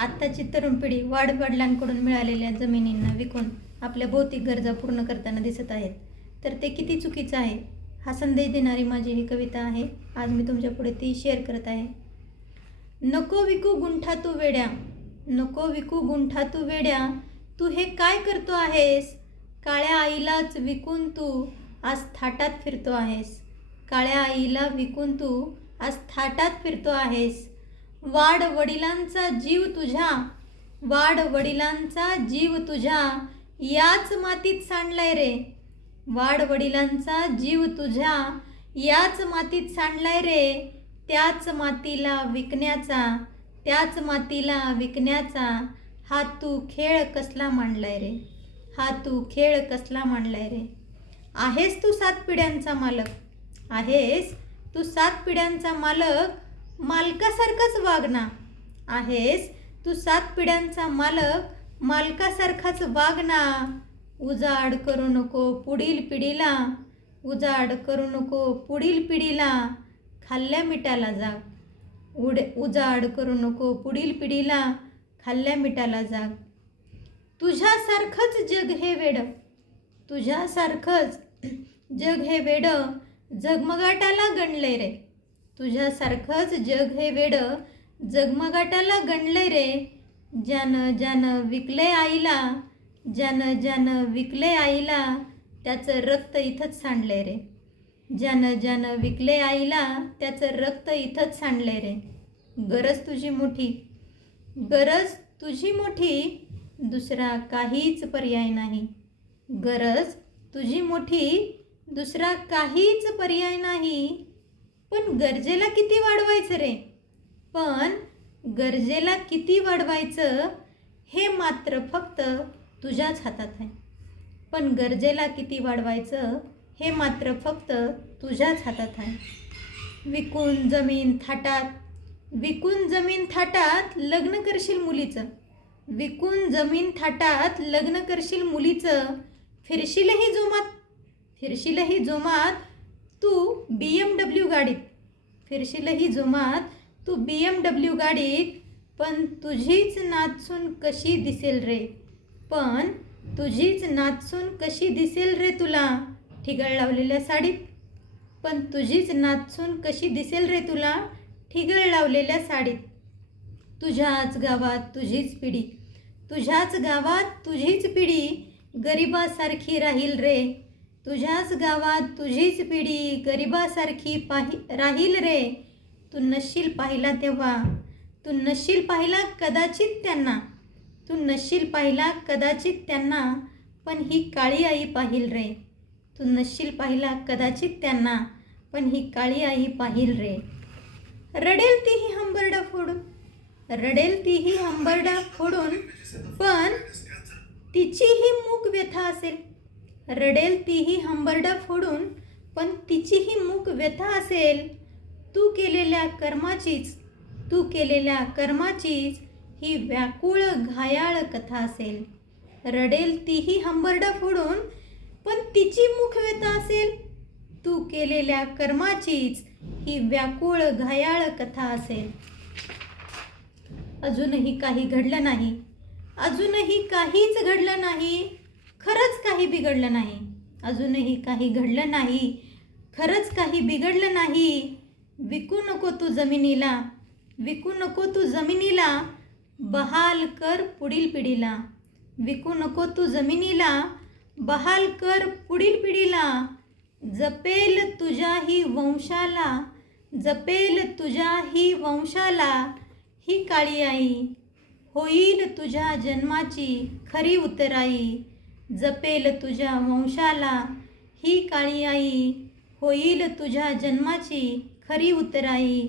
आत्ताची तरुण पिढी वाडवडिलांकडून मिळालेल्या जमिनींना विकून आपल्या भौतिक गरजा पूर्ण करताना दिसत आहेत, तर ते किती चुकीचं आहे हा संदेश देणारी माझी ही कविता आहे. आज मी तुमच्यापुढे ती शेअर करत आहे. नको विकू गुंठा तू वेड्या, नको विकू गुंठा तू वेड्या, तू हे काय करतो आहेस? काळ्या आईलाच विकून तू आज थाटात फिरतो आहेस. काळ्या आईला विकून तू आज थाटात फिरतो आहेस. वाड वडिलांचा जीव तुझ्या, वाड वडिलांचा जीव तुझ्या याच मातीत सांडलाय रे. वाड वडिलांचा जीव तुझ्या याच मातीत सांडलाय रे. त्याच मातीला विकण्याचा, त्याच मातीला विकण्याचा हा तू खेळ कसला मांडलाय रे. हा तू खेळ कसला मांडलाय रे. आहेस तू 7 पिढ्यांचा मालक, आहेस तू 7 पिढ्यांचा मालक, मालकासारखाच वाग ना. आहेस तू 7 पिढ्यांचा मालक, मालकासारखाच वाग ना. उजाड करू नको पुढील पिढीला, उजाड करू नको पुढील पिढीला, खाल्ल्या मिठाला जाग. उजाड करू नको पुढील पिढीला, खाल्ल्या मिठाला जाग. तुझ्यासारखंच जग हे वेडं, तुझ्यासारखंच जग हे वेडं जगमगाटाला गणलंय रे. तुझ्यासारखंच जग हे वेडं जगमगाटाला गणलंय रे. ज्यानं ज्यानं विकलंय आईला, ज्यानं ज्यानं विकलंय आईला, त्याचं रक्त इथंच सांडलंय रे. ज्यानं ज्यानं विकलंय आईला, त्याचं रक्त इथंच सांडलंय रे. गरज तुझी मोठी, गरज तुझी मोठी, दुसरा काहीच पर्याय नाही. गरज तुझी मोठी, दुसरा काहीच पर्याय नाही. पण गरजेला किती वाढवायचं रे, पण गरजेला किती वाढवायचं हे मात्र फक्त तुझ्याच हातात आहे. पण गरजेला किती वाढवायचं हे मात्र फक्त तुझ्याच हातात आहे. विकून जमीन थाटात, विकून जमीन थाटात लग्न करशील मुलीचं. विकून जमीन थाटात लग्न करशील मुलीचं. फिरशीलही जोमात, फिरशीलही जोमात तू BMW गाडीत. फिरशीलही जोमात तू BMW गाडीत. पण तुझीच नाचून कशी दिसेल रे, पण तुझीच नाचून कशी दिसेल रे तुला ठिगळ लावलेल्या साडीत. पण तुझीच नाचून कशी दिसेल रे तुला ठिगळ लावलेल्या साडीत. तुझ्याच गावात तुझीच पिढी, तुझ्याच गावात तुझीच पिढी गरिबासारखी राहील रे. तुझ्याच गावात तुझीच पिढी गरिबासारखी राहील रे. तू नशील पाहिला तेव्हा, तू नशील पाहिला कदाचित त्यांना, तू नशील पाहिला कदाचित त्यांना, पण ही काळी आई पाहिल रे. तू नशील पाहिला कदाचित त्यांना, पण ही काळी आई पाहिल रे. रडेल तीही हंबरडा फोडून, रडेल तीही हंबरडा फोडून, पण तिचीही मूक व्यथा असेल. रडेल तीही हंबरडा फोडून, पण तिचीही मूक व्यथा असेल. तू केलेल्या कर्माचीच, तू केलेल्या कर्माचीच ही व्याकुळ घायाळ कथा असेल. रडेल तीही हंबरडा फोडून, पण तिची मूक व्यथा असेल. तू केलेल्या कर्माचीच ही व्याकुळ घायाळ कथा असेल. अजूनही काही घडलं नाही, अजूनही काहीच घडलं नाही, खरंच काही बिघडलं नाही. अजूनही काही घडलं नाही, खरंच काही बिघडलं नाही. विकू नको तू जमिनीला, विकू नको तू जमिनीला, बहाल कर पुढील पिढीला. विकू नको तू जमिनीला, बहाल कर पुढील पिढीला. जपेल तुझ्याही वंशाला, जपेल तुझ्याही वंशाला ही काळी आई. होईल तुझ्या जन्माची खरी उतराई. जपेल तुझ्या वंशाला ही काळी आई. होईल तुझ्या जन्माची खरी उतराई.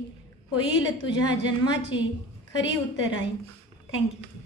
होईल तुझ्या जन्माची खरी उतराई. थँक्यू.